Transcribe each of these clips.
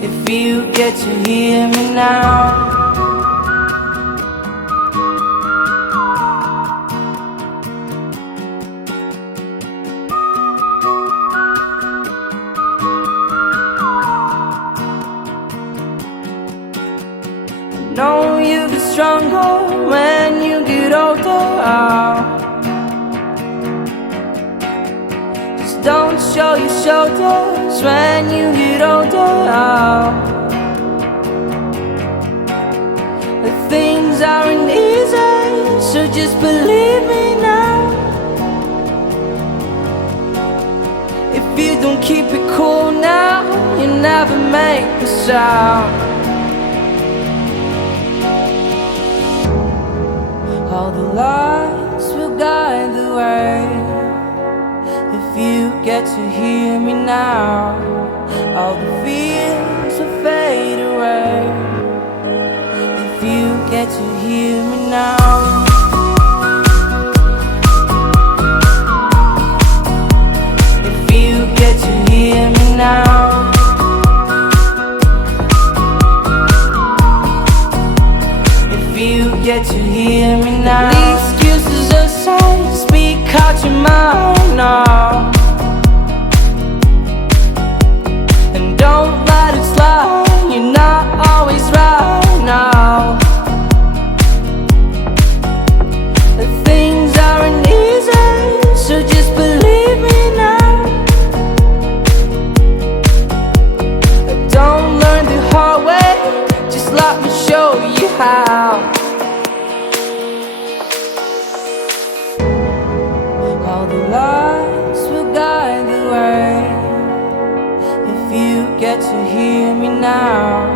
if you get to hear me now. I know you get stronger when you get older. Just don't show your shoulders when you get older. The things aren't easy, so just believe me now. If you don't keep it cool now, you never make a sound. All the lights will guide the way. If you get to hear me now, all the fears will fade away. If you get to hear me now. If you get to hear me now. If you get to hear me now. The excuses aside, speak out your mind now. And don't let it slide, you're not always right now. The things aren't easy, so just believe me now. Don't learn the hard way, just let me show you how. All the lights will guide the way. If you get to hear me now,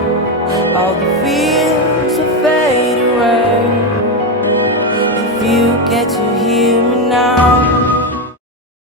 all the fears will fade away. If you get to hear me now.